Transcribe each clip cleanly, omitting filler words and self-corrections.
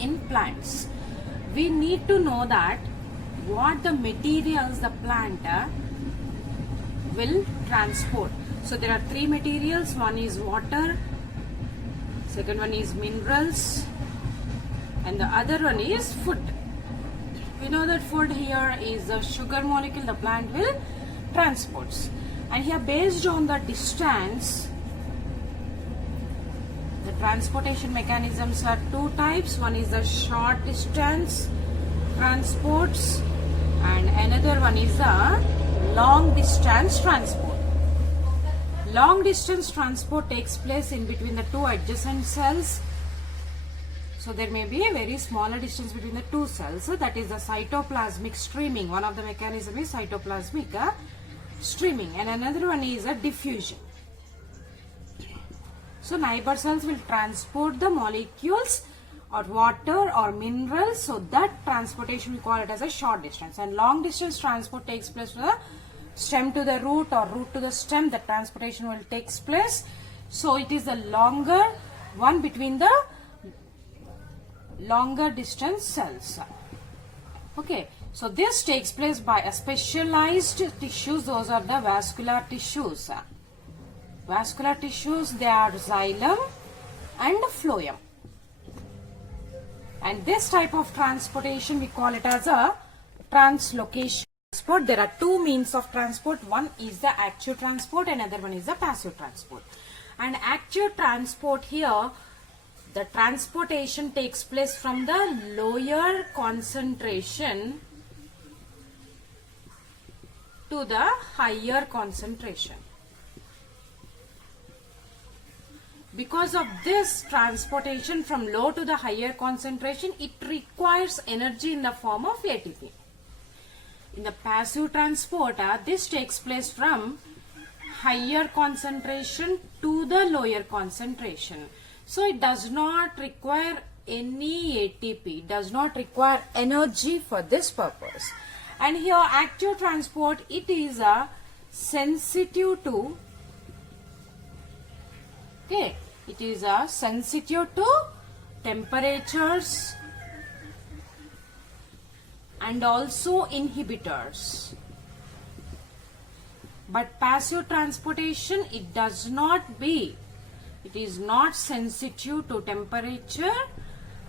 in plants. We need to know that what the materials the plant will transport. So there are three materials. One is water, second one is minerals, and the other one is food. We know that food here is a sugar molecule the plant will transports. And here, based on the distance, the transportation mechanisms are two types. One is the short distance transports and another one is the long distance transport. Long distance transport takes place in between the two adjacent cells. So there may be a very smaller distance between the two cells. So that is the cytoplasmic streaming. One of the mechanism is cytoplasmic streaming and another one is a diffusion. So neighbor cells will transport the molecules or water or minerals. So that transportation we call it as a short distance. And long distance transport takes place from the stem to the root or root to the stem. The transportation will take place. So it is the longer one between the longer distance cells. Okay. So this takes place by a specialized tissues. Those are the vascular tissues. Vascular tissues, they are xylem and phloem. And this type of transportation we call it as a translocation transport. There are two means of transport. One is the active transport, another one is the passive transport. And active transport here, the transportation takes place from the lower concentration to the higher concentration. Because of this transportation from low to the higher concentration, it requires energy in the form of ATP. In the passive transport, this takes place from higher concentration to the lower concentration. So it does not require any ATP, does not require energy for this purpose. And here active transport, it is sensitive to it is sensitive to temperatures and also inhibitors. But passive transportation, it is not sensitive to temperature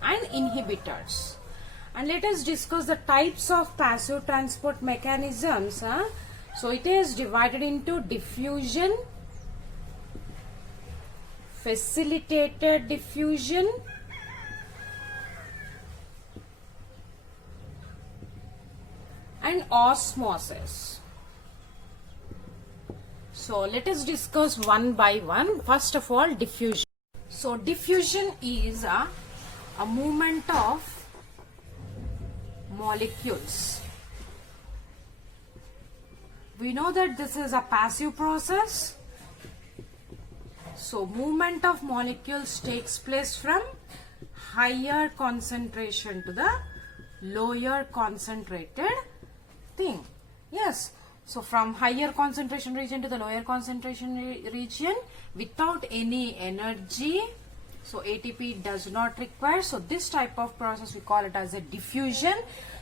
and inhibitors. And let us discuss the types of passive transport mechanisms. So it is divided into diffusion, facilitated diffusion, and osmosis. So let us discuss one by one. First of all, diffusion. So diffusion is a movement of molecules. We know that this is a passive process. So movement of molecules takes place from higher concentration to the lower concentrated thing. Yes. So from higher concentration region to the lower concentration region without any energy. So ATP does not require. So this type of process we call it as a diffusion.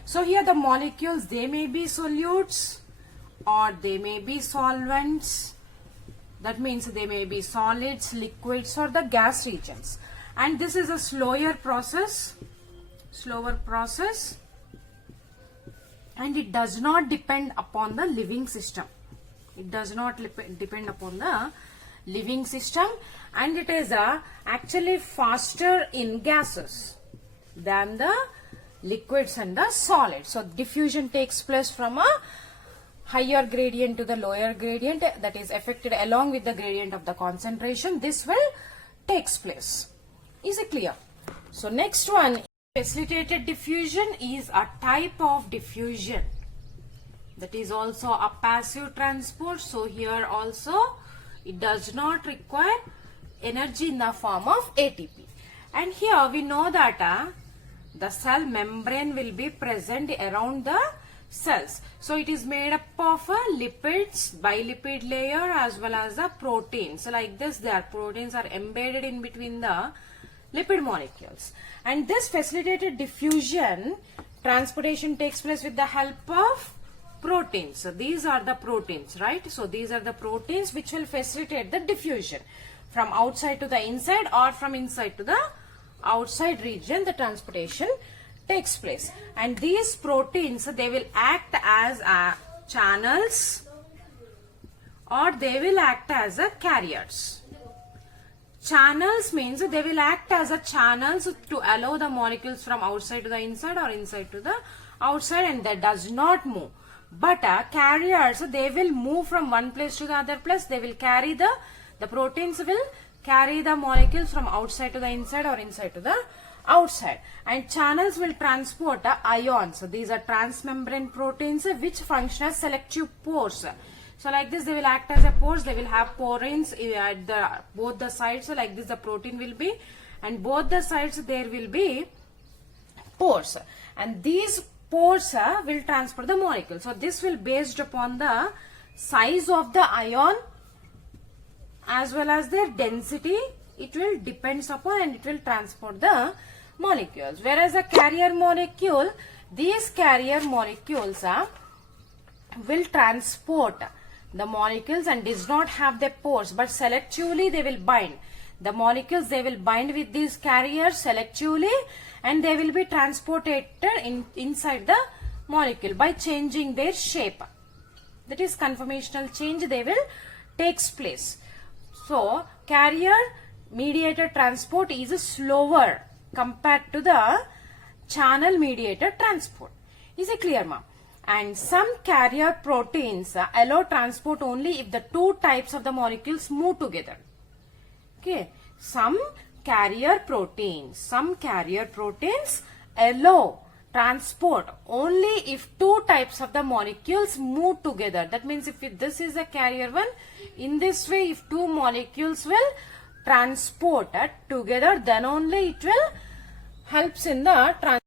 So here the molecules, they may be solutes or they may be solvents. That means they may be solids, liquids or the gas regions. And this is a slower process. And it does not depend upon the living system. It does not depend upon the living system, and it is actually faster in gases than the liquids and the solids. So diffusion takes place from a higher gradient to the lower gradient, that is affected along with the gradient of the concentration. This will takes place. Is it clear? So next one, facilitated diffusion is a type of diffusion that is also a passive transport. So here also it does not require energy in the form of ATP. And here we know that the cell membrane will be present around the cells. So it is made up of lipids, bilipid layer as well as the proteins. So like this, their proteins are embedded in between the lipid molecules. And this facilitated diffusion, transportation takes place with the help of proteins. So these are the proteins, right? So these are the proteins which will facilitate the diffusion from outside to the inside or from inside to the outside region. The transportation takes place, and these proteins, they will act as channels or they will act as carriers. Channels means they will act as channels to allow the molecules from outside to the inside or inside to the outside, and that does not move. But carriers, they will move from one place to the other place. They will carry the proteins will carry the molecules from outside to the inside or inside to the outside. And channels will transport ions. So these are transmembrane proteins which function as selective pores. So like this, they will act as a pores. They will have porins at both the sides. So like this, the protein will be, and both the sides there will be pores. And these pores will transport the molecule. So this will based upon the size of the ion as well as their density. It will depends upon, and it will transport the molecules. Whereas a carrier molecule, these carrier molecules will transport the molecules and does not have the pores, but selectively they will bind. The molecules, they will bind with these carriers selectively, and they will be transported inside the molecule by changing their shape. That is conformational change, they will takes place. So carrier mediated transport is slower compared to the channel mediated transport. Is it clear, ma'am? And some carrier proteins allow transport only if the two types of the molecules move together. Okay, some carrier proteins allow transport only if two types of the molecules move together. That means if this is a carrier one, in this way if two molecules will transport together, then only it will helps in the transport.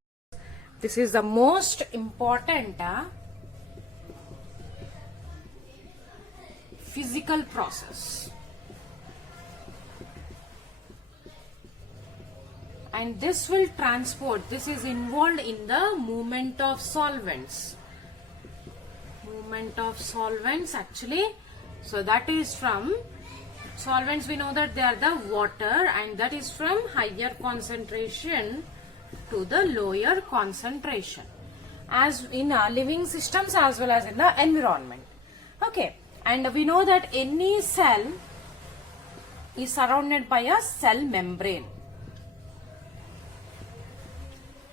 This is the most important physical process. And this will transport, this is involved in the movement of solvents. Movement of solvents actually. So that is from solvents, we know that they are the water, and that is from higher concentration to the lower concentration, as in living systems as well as in the environment. Okay, and we know that any cell is surrounded by a cell membrane.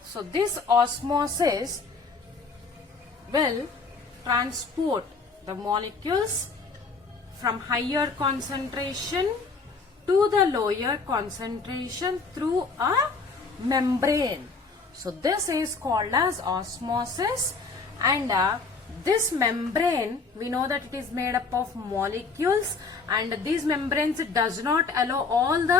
So this osmosis will transport the molecules from higher concentration to the lower concentration through a membrane. So this is called as osmosis, and this membrane, we know that it is made up of molecules, and these membranes does not allow all the